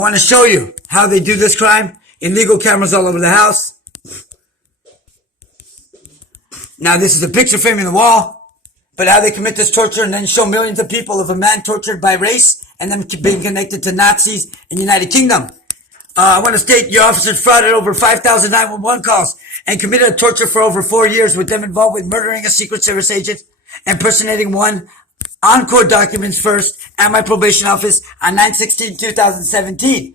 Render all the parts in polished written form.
want to show you how they do this crime. Illegal cameras all over the house. Now, this is a picture frame in the wall, but how they commit this torture and then show millions of people of a man tortured by race and them being connected to Nazis in the United Kingdom. I want to state your officers frauded over 5,000 911 calls and committed a torture for over 4 years, with them involved with murdering a Secret Service agent, impersonating one, on court documents first, at my probation office on 9/16/2017,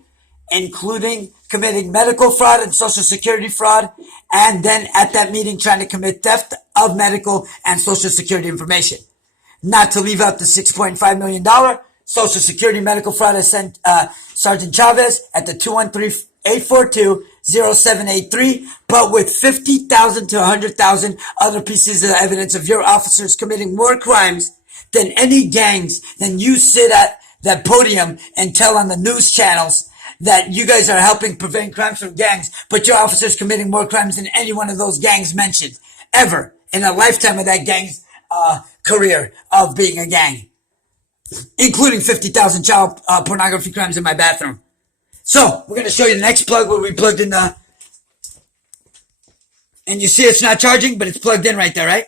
including committing medical fraud and Social Security fraud, and then at that meeting trying to commit theft of medical and Social Security information. Not to leave out the $6.5 million Social Security medical fraud I sent Sergeant Chavez at the 213-842-0783, but with 50,000 to 100,000 other pieces of evidence of your officers committing more crimes than any gangs. Then you sit at that podium and tell on the news channels that you guys are helping prevent crimes from gangs, but your officers committing more crimes than any one of those gangs mentioned ever in a lifetime of that gang's career of being a gang, including 50,000 child pornography crimes in my bathroom. So we're going to show you the next plug where we plugged in the, and you see it's not charging, but it's plugged in right there, right?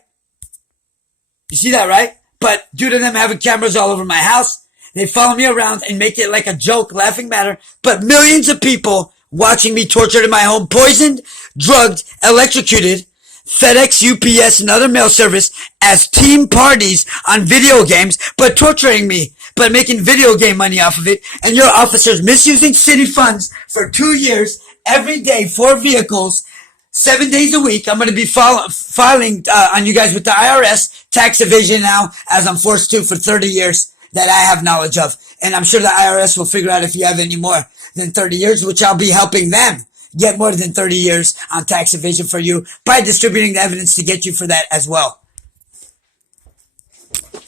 You see that, right? But due to them having cameras all over my house, they follow me around and make it like a joke, laughing matter. But millions of people watching me tortured in my home, poisoned, drugged, electrocuted, FedEx, UPS, and other mail service as team parties on video games, but torturing me, but making video game money off of it. And your officers misusing city funds for 2 years, every day, 4 vehicles, 7 days a week. I'm going to be filing on you guys with the IRS tax evasion now, as I'm forced to for 30 years that I have knowledge of. And I'm sure the IRS will figure out if you have any more than 30 years, which I'll be helping them get more than 30 years on tax evasion for you by distributing the evidence to get you for that as well.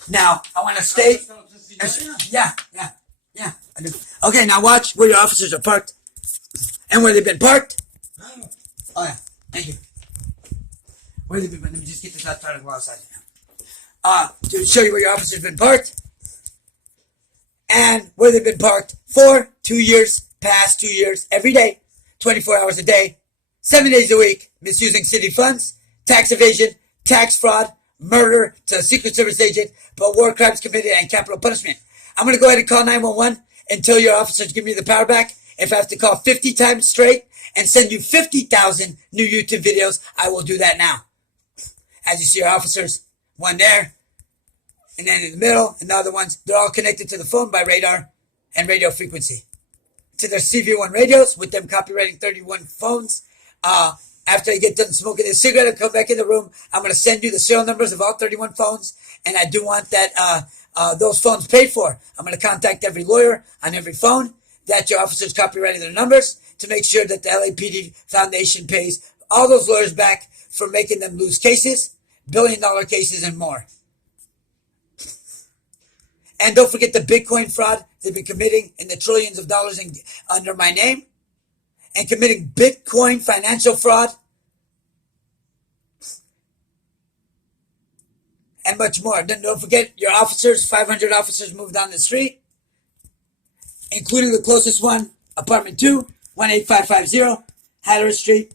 Now, I want to state... Yeah. I do. Okay, now watch where your officers are parked and where they've been parked. Oh, yeah. Thank you. Where they've been... Let me just get this outside and go outside. To show you where your officers have been parked and where they've been parked for 2 years, past 2 years, every day. 24 hours a day, 7 days a week, misusing city funds, tax evasion, tax fraud, murder to a Secret Service agent, but war crimes committed and capital punishment. I'm going to go ahead and call 911 until your officers give me the power back. If I have to call 50 times straight and send you 50,000 new YouTube videos, I will do that now. As you see your officers, one there, and then in the middle, and the other ones, they're all connected to the phone by radar and radio frequency. To their CV1 radios, with them copywriting 31 phones. After I get done smoking a cigarette and come back in the room, I'm going to send you the serial numbers of all 31 phones, and I do want that those phones paid for. I'm going to contact every lawyer on every phone that your officers copyrighted their numbers to make sure that the LAPD Foundation pays all those lawyers back for making them lose cases, billion-dollar cases, and more. And don't forget the Bitcoin fraud they've been committing in the trillions of dollars under my name, and committing Bitcoin financial fraud, and much more. Then don't forget your officers, 500 officers moved down the street, including the closest one, apartment 2, 18550, Hatteras Street,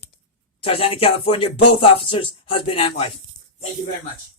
Tarzana, California. Both officers, husband and wife. Thank you very much.